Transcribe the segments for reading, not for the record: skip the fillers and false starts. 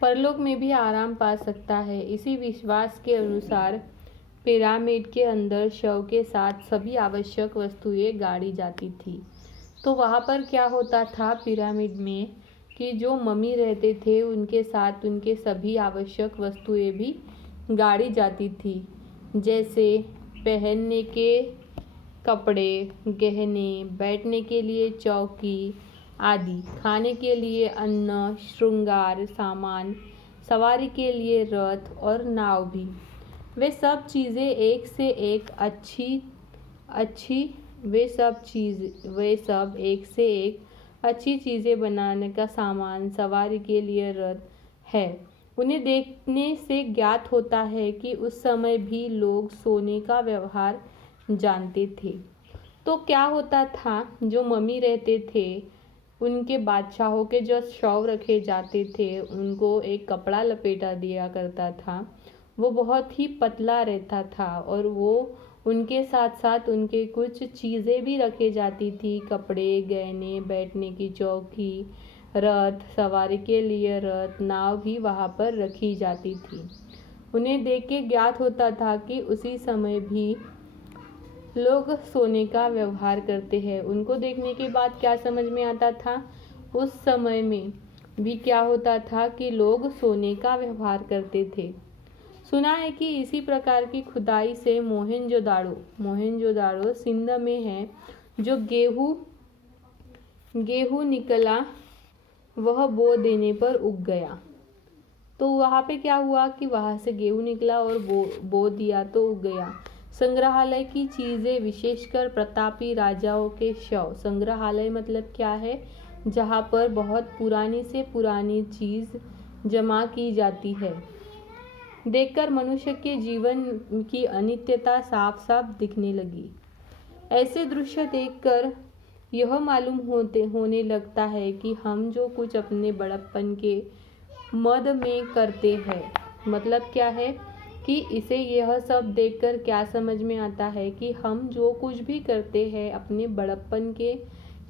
परलोक में भी आराम पा सकता है। इसी विश्वास के अनुसार पिरामिड के अंदर शव के साथ सभी आवश्यक वस्तुएं गाड़ी जाती थी। तो वहाँ पर क्या होता था पिरामिड में कि जो मम्मी रहते थे उनके साथ उनके सभी आवश्यक वस्तुएं भी गाड़ी जाती थी, जैसे पहनने के कपड़े, गहने, बैठने के लिए चौकी आदि, खाने के लिए अन्न, श्रृंगार सामान, सवारी के लिए रथ और नाव भी। वे सब चीज़ें एक से एक अच्छी वे सब एक से एक अच्छी चीज़ें बनाने का सामान, सवारी के लिए रथ है। उन्हें देखने से ज्ञात होता है कि उस समय भी लोग सोने का व्यवहार जानते थे। तो क्या होता था, जो मम्मी रहते थे उनके बादशाहों के जो शव रखे जाते थे उनको एक कपड़ा लपेटा दिया करता था। वो बहुत ही पतला रहता था और वो उनके साथ साथ उनके कुछ चीज़ें भी रखे जाती थी, कपड़े, गहने, बैठने की चौकी, रथ, सवारी के लिए रथ, नाव भी वहाँ पर रखी जाती थी। उन्हें देख के ज्ञात होता था कि उसी समय भी लोग सोने का व्यवहार करते हैं। उनको देखने के बाद क्या समझ में आता था, उस समय में भी क्या होता था कि लोग सोने का व्यवहार करते थे। सुना है कि इसी प्रकार की खुदाई से मोहनजोदाड़ो सिंध में है, जो गेहूँ निकला वह बो देने पर उग गया। तो वहाँ पे क्या हुआ कि वहाँ से गेहूँ निकला और बो दिया तो उग गया। संग्रहालय की चीज़ें, विशेषकर प्रतापी राजाओं के शव। संग्रहालय मतलब क्या है, जहाँ पर बहुत पुरानी से पुरानी चीज़ जमा की जाती है। देखकर मनुष्य के जीवन की अनित्यता साफ साफ दिखने लगी। ऐसे दृश्य देखकर यह मालूम होने लगता है कि हम जो कुछ अपने बड़प्पन के मद में करते हैं, मतलब क्या है कि इसे यह सब देखकर क्या समझ में आता है कि हम जो कुछ भी करते हैं अपने बड़प्पन के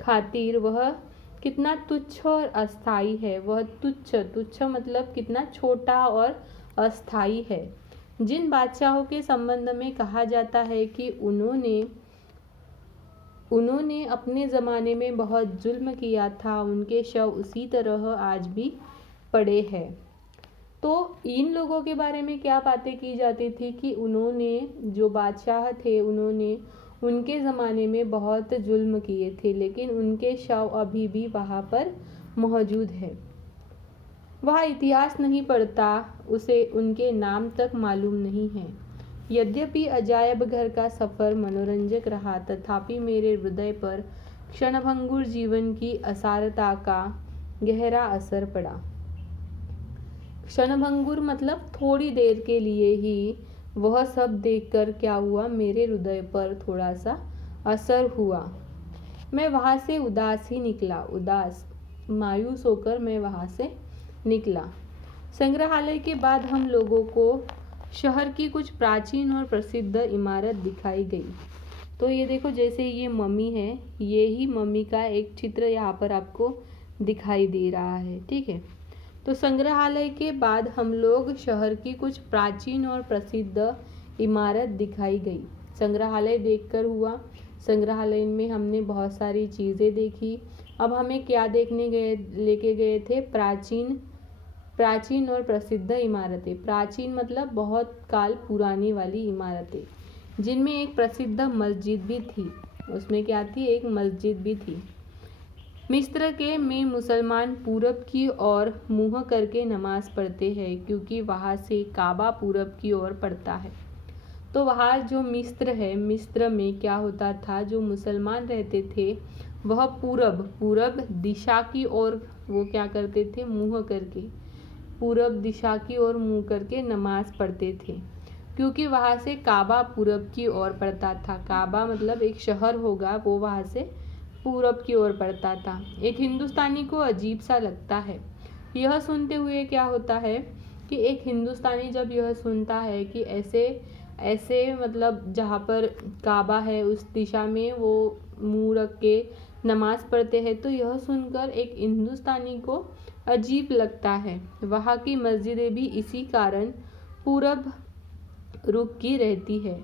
खातिर, वह कितना तुच्छ और अस्थाई है। वह तुच्छ मतलब कितना छोटा और अस्थाई है। जिन बादशाहों के संबंध में कहा जाता है कि उन्होंने अपने ज़माने में बहुत जुल्म किया था, उनके शव उसी तरह आज भी पड़े हैं। तो इन लोगों के बारे में क्या बातें की जाती थी कि उन्होंने, जो बादशाह थे, उन्होंने उनके ज़माने में बहुत जुल्म किए थे, लेकिन उनके शव अभी भी वहाँ पर मौजूद है। वह इतिहास नहीं पढ़ता, उसे उनके नाम तक मालूम नहीं है। यद्यपि अजायब घर का सफ़र मनोरंजक रहा, तथापि मेरे हृदय पर क्षणभंगुर जीवन की असारता का गहरा असर पड़ा। क्षणभंगुर मतलब थोड़ी देर के लिए ही। वह सब देखकर क्या हुआ, मेरे हृदय पर थोड़ा सा असर हुआ। मैं वहाँ से उदास ही निकला, मायूस होकर मैं वहाँ से निकला। संग्रहालय के बाद हम लोगों को शहर की कुछ प्राचीन और प्रसिद्ध इमारत दिखाई गई। तो ये देखो, जैसे ये मम्मी है, ये ही मम्मी का एक चित्र यहाँ पर आपको दिखाई दे रहा है, ठीक है। तो संग्रहालय के बाद हम लोग शहर की कुछ प्राचीन और प्रसिद्ध इमारत दिखाई गई। संग्रहालय देखकर हुआ, संग्रहालय में हमने बहुत सारी चीज़ें देखी। अब हमें क्या देखने लेके गए थे, प्राचीन और प्रसिद्ध इमारतें। प्राचीन मतलब बहुत काल पुरानी वाली इमारतें, जिनमें एक प्रसिद्ध मस्जिद भी थी। उसमें क्या थी, एक मस्जिद भी थी। मिस्र के में मुसलमान पूरब की ओर मुँह करके नमाज पढ़ते हैं, क्योंकि वहाँ से काबा पूरब की ओर पड़ता है। तो वहाँ जो मिस्र है, मिस्र में क्या होता था, जो मुसलमान रहते थे वह पूरब दिशा की ओर वो क्या करते थे, मुँह करके पूरब दिशा की ओर मुँह करके नमाज पढ़ते थे, क्योंकि वहाँ से काबा पूरब की ओर पड़ता था। काबा मतलब एक शहर होगा, वो वहाँ से पूरब की ओर पड़ता था। एक हिंदुस्तानी को अजीब सा लगता है। यह सुनते हुए क्या होता है कि एक हिंदुस्तानी जब यह सुनता है कि ऐसे मतलब जहाँ पर काबा है उस दिशा में वो मुँह रख के नमाज पढ़ते हैं, तो यह सुनकर एक हिंदुस्तानी को अजीब लगता है। वहाँ की मस्जिदें भी इसी कारण पूरब रुख की रहती है।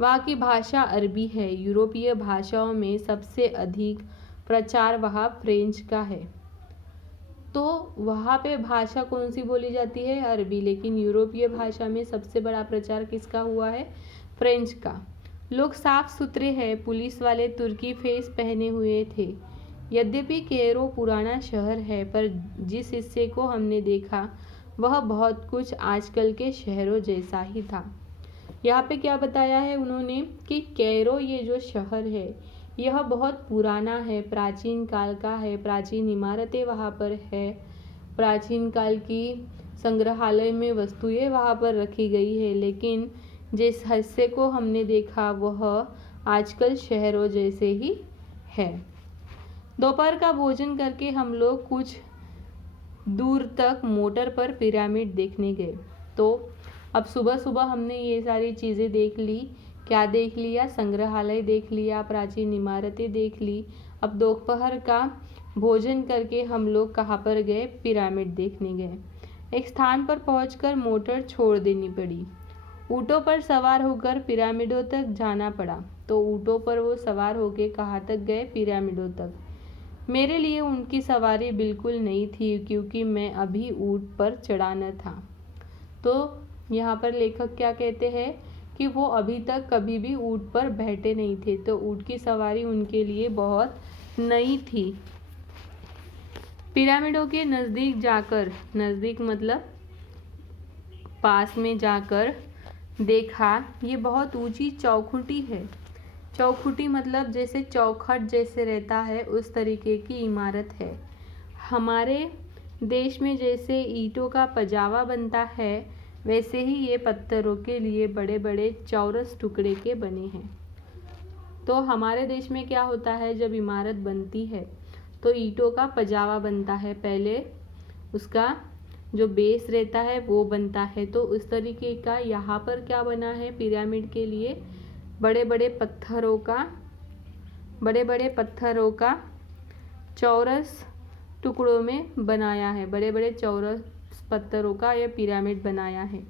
वहाँ की भाषा अरबी है। यूरोपीय भाषाओं में सबसे अधिक प्रचार वहाँ फ्रेंच का है। तो वहाँ पे भाषा कौन सी बोली जाती है? अरबी। लेकिन यूरोपीय भाषा में सबसे बड़ा प्रचार किसका हुआ है? फ्रेंच का। लोग साफ सुथरे हैं। पुलिस वाले तुर्की फेस पहने हुए थे। यद्यपि कैरो पुराना शहर है, पर जिस हिस्से को हमने देखा वह बहुत कुछ आजकल के शहरों जैसा ही था। यहाँ पे क्या बताया है उन्होंने कि कैरो ये जो शहर है यह बहुत पुराना है, प्राचीन काल का है। प्राचीन इमारतें वहाँ पर है। प्राचीन काल की संग्रहालय में वस्तुएं वहाँ पर रखी गई है, लेकिन जिस हिस्से को हमने देखा वह आजकल शहरों जैसे ही है। दोपहर का भोजन करके हम लोग कुछ दूर तक मोटर पर पिरामिड देखने गए। तो अब सुबह सुबह हमने ये सारी चीज़ें देख ली। क्या देख लिया? संग्रहालय देख लिया, प्राचीन इमारतें देख ली। अब दोपहर का भोजन करके हम लोग कहाँ पर गए? पिरामिड देखने गए। एक स्थान पर पहुंचकर मोटर छोड़ देनी पड़ी। ऊँटों पर सवार होकर पिरामिडों तक जाना पड़ा। तो ऊँटों पर वो सवार होकर कहाँ तक गए? पिरामिडों तक। मेरे लिए उनकी सवारी बिल्कुल नई थी, क्योंकि मैं अभी ऊँट पर चढ़ा न था। तो यहाँ पर लेखक क्या कहते हैं कि वो अभी तक कभी भी ऊँट पर बैठे नहीं थे, तो ऊँट की सवारी उनके लिए बहुत नई थी। पिरामिडों के नज़दीक जाकर, नज़दीक मतलब पास में जाकर देखा, ये बहुत ऊंची चौखुटी है। चौखुटी मतलब जैसे चौखट जैसे रहता है उस तरीके की इमारत है। हमारे देश में जैसे ईंटों का पजावा बनता है, वैसे ही ये पत्थरों के लिए बड़े बड़े चौरस टुकड़े के बने हैं। तो हमारे देश में क्या होता है, जब इमारत बनती है तो ईंटों का पजावा बनता है। पहले उसका जो बेस रहता है वो बनता है। तो उस तरीके का यहाँ पर क्या बना है? पिरामिड के लिए बड़े बड़े पत्थरों का चौरस टुकड़ों में बनाया है। बड़े बड़े चौरस पत्थरों का यह पिरामिड बनाया है।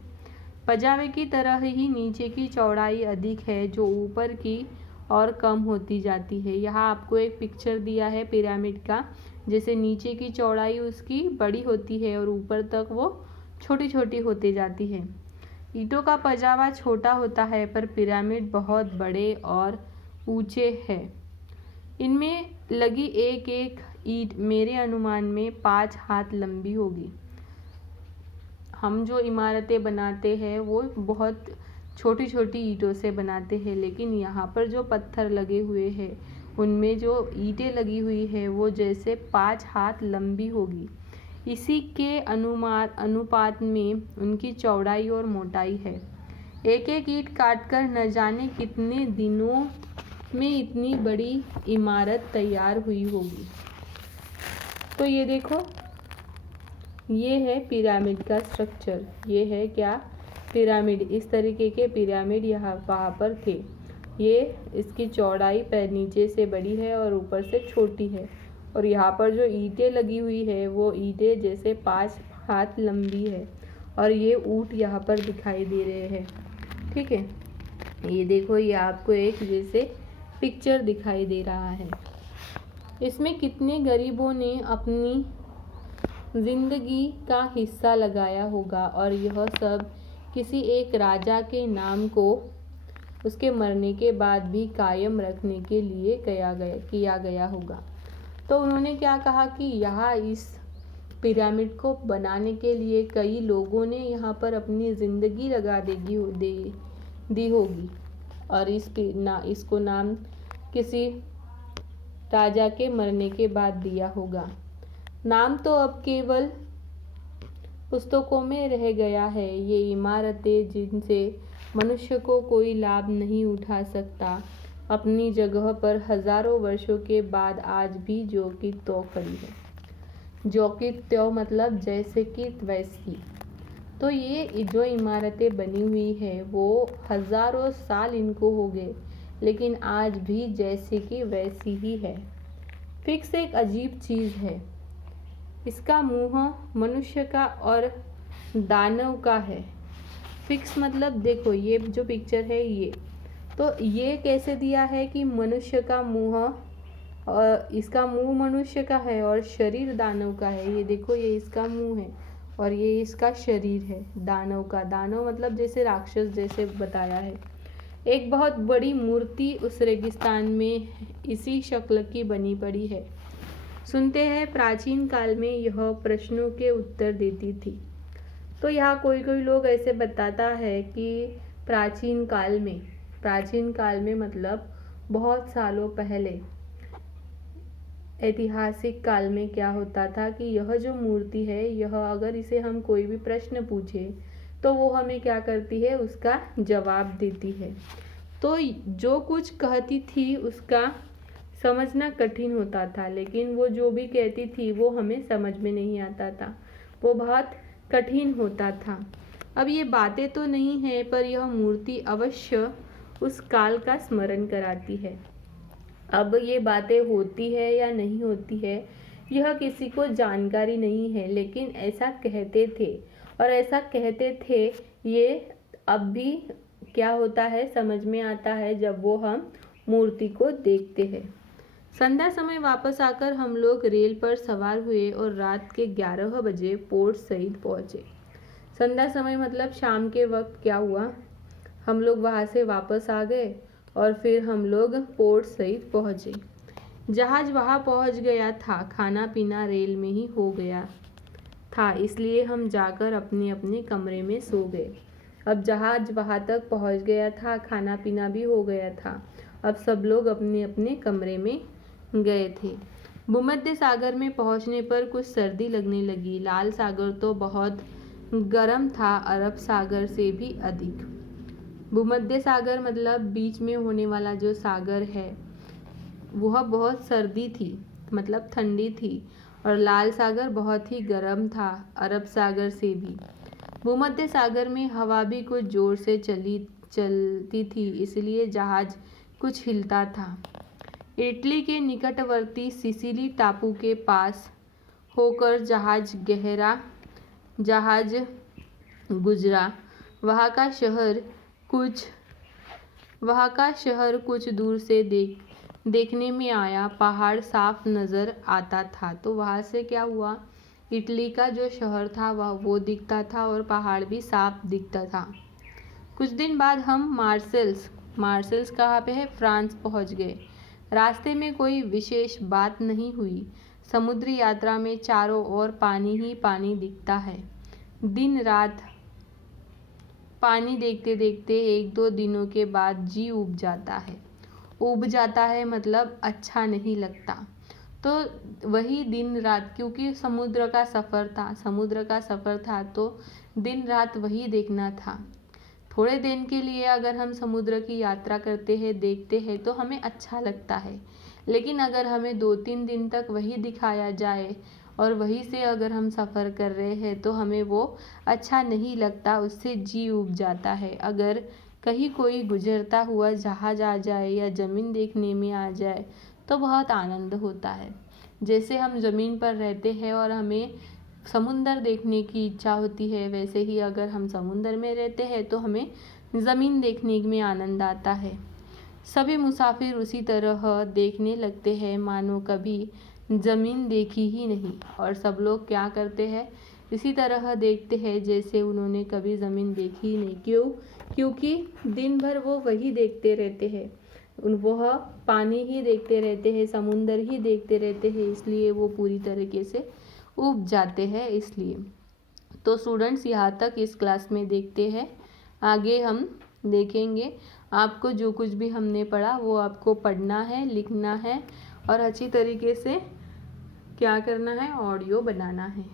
पजावे की तरह ही नीचे की चौड़ाई अधिक है, जो ऊपर की और कम होती जाती है। यहाँ आपको एक पिक्चर दिया है पिरामिड का, जैसे नीचे की चौड़ाई उसकी बड़ी होती है और ऊपर तक वो छोटी छोटी होती जाती है। ईंटों का पजावा छोटा होता है, पर पिरामिड बहुत बड़े और ऊंचे हैं। इनमें लगी एक एक ईंट मेरे अनुमान में 5 हाथ लंबी होगी। हम जो इमारतें बनाते हैं वो बहुत छोटी छोटी ईंटों से बनाते हैं, लेकिन यहाँ पर जो पत्थर लगे हुए हैं उनमें जो ईंटें लगी हुई है वो जैसे 5 हाथ लंबी होगी। इसी के अनुपात में उनकी चौड़ाई और मोटाई है। एक एक ईंट काटकर न जाने कितने दिनों में इतनी बड़ी इमारत तैयार हुई होगी। तो ये देखो, ये है पिरामिड का स्ट्रक्चर। ये है क्या? पिरामिड। इस तरीके के पिरामिड वहाँ पर थे। ये इसकी चौड़ाई पैर नीचे से बड़ी है और ऊपर से छोटी है। और यहाँ पर जो ईंटें लगी हुई है वो ईंटें जैसे 5 हाथ लंबी है। और ये ऊँट यहाँ पर दिखाई दे रहे हैं। ठीक है, ये देखो, ये आपको एक जैसे पिक्चर दिखाई दे रहा है। इसमें कितने गरीबों ने अपनी जिंदगी का हिस्सा लगाया होगा, और यह सब किसी एक राजा के नाम को उसके मरने के बाद भी कायम रखने के लिए किया गया होगा। तो उन्होंने क्या कहा कि यहाँ इस पिरामिड को बनाने के लिए कई लोगों ने यहाँ पर अपनी ज़िंदगी लगा दी होगी, और इसको नाम किसी राजा के मरने के बाद दिया होगा। नाम तो अब केवल पुस्तकों में रह गया है। ये इमारतें जिनसे मनुष्य को कोई लाभ नहीं उठा सकता, अपनी जगह पर हजारों वर्षों के बाद आज भी जो की त्यों खड़ी है। जो की त्यों मतलब जैसे कि वैसी। तो ये जो इमारतें बनी हुई है वो हजारों साल इनको हो गए, लेकिन आज भी जैसे कि वैसी ही है। फिक्स एक अजीब चीज़ है। इसका मुंह मनुष्य का और दानव का है। फिक्स मतलब देखो ये जो पिक्चर है ये, तो ये कैसे दिया है कि मनुष्य का मुंह, और इसका मुंह मनुष्य का है और शरीर दानव का है। ये देखो ये इसका मुंह है और ये इसका शरीर है दानव का। दानव मतलब जैसे राक्षस जैसे बताया है। एक बहुत बड़ी मूर्ति उस रेगिस्तान में इसी शक्ल की बनी पड़ी है। सुनते हैं प्राचीन काल में यह प्रश्नों के उत्तर देती थी। तो यहाँ कोई कोई लोग ऐसे बताता है कि प्राचीन काल में मतलब बहुत सालों पहले, ऐतिहासिक काल में क्या होता था कि यह जो मूर्ति है, यह अगर इसे हम कोई भी प्रश्न पूछे तो वो हमें क्या करती है, उसका जवाब देती है। तो जो कुछ कहती थी उसका समझना कठिन होता था, लेकिन वो जो भी कहती थी वो हमें समझ में नहीं आता था, वो बहुत कठिन होता था। अब ये बातें तो नहीं है, पर यह मूर्ति अवश्य उस काल का स्मरण कराती है। अब ये बातें होती है या नहीं होती है यह किसी को जानकारी नहीं है, लेकिन ऐसा कहते थे और ऐसा कहते थे ये अब भी क्या होता है समझ में आता है जब वो हम मूर्ति को देखते हैं। संध्या समय वापस आकर हम लोग रेल पर सवार हुए और रात के 11 बजे पोर्ट सईद पहुँचे। संध्या समय मतलब शाम के वक्त क्या हुआ, हम लोग वहाँ से वापस आ गए और फिर हम लोग पोर्ट सईद पहुँचे। जहाज़ वहाँ पहुँच गया था, खाना पीना रेल में ही हो गया था, इसलिए हम जाकर अपने अपने कमरे में सो गए। अब जहाज़ वहाँ तक पहुँच गया था, खाना पीना भी हो गया था, अब सब लोग अपने अपने कमरे में गए थे। भूमध्य सागर में पहुँचने पर कुछ सर्दी लगने लगी। लाल सागर तो बहुत गर्म था, अरब सागर से भी अधिक। भूमध्य सागर मतलब बीच में होने वाला जो सागर है वह बहुत सर्दी थी, मतलब ठंडी थी, और लाल सागर बहुत ही गर्म था, अरब सागर से भी। भूमध्य सागर में हवा भी कुछ जोर से चलती थी, इसलिए जहाज कुछ हिलता था। इटली के निकटवर्ती सिसिली टापू के पास होकर जहाज गुजरा। वहाँ का शहर कुछ दूर से देखने में आया, पहाड़ साफ नज़र आता था। तो वहाँ से क्या हुआ, इटली का जो शहर था वो दिखता था और पहाड़ भी साफ दिखता था। कुछ दिन बाद हम मार्सेल्स कहाँ पे है, फ्रांस पहुँच गए। रास्ते में कोई विशेष बात नहीं हुई। समुद्री यात्रा में चारों ओर पानी ही पानी दिखता है। दिन रात पानी देखते देखते 1-2 दिनों के बाद जी उब जाता है मतलब अच्छा नहीं लगता। तो वही दिन रात, क्योंकि समुद्र का सफ़र था तो दिन रात वही देखना था। थोड़े दिन के लिए अगर हम समुद्र की यात्रा करते हैं, देखते हैं तो हमें अच्छा लगता है, लेकिन अगर हमें 2-3 दिन तक वही दिखाया जाए और वहीं से अगर हम सफ़र कर रहे हैं तो हमें वो अच्छा नहीं लगता, उससे जी उब जाता है। अगर कहीं कोई गुजरता हुआ जहाज आ जाए या ज़मीन देखने में आ जाए तो बहुत आनंद होता है। जैसे हम ज़मीन पर रहते हैं और हमें समुंदर देखने की इच्छा होती है, वैसे ही अगर हम समुंदर में रहते हैं तो हमें ज़मीन देखने में आनंद आता है। सभी मुसाफिर उसी तरह देखने लगते हैं मानो कभी ज़मीन देखी ही नहीं, और सब लोग क्या करते हैं, इसी तरह देखते हैं जैसे उन्होंने कभी ज़मीन देखी ही नहीं। क्योंकि दिन भर वो वही देखते रहते हैं, वह पानी ही देखते रहते हैं, समुंदर ही देखते रहते हैं, इसलिए वो पूरी तरीके से उब जाते हैं। इसलिए तो स्टूडेंट्स यहाँ तक इस क्लास में देखते हैं, आगे हम देखेंगे। आपको जो कुछ भी हमने पढ़ा वो आपको पढ़ना है, लिखना है और अच्छी तरीके से क्या करना है, ऑडियो बनाना है।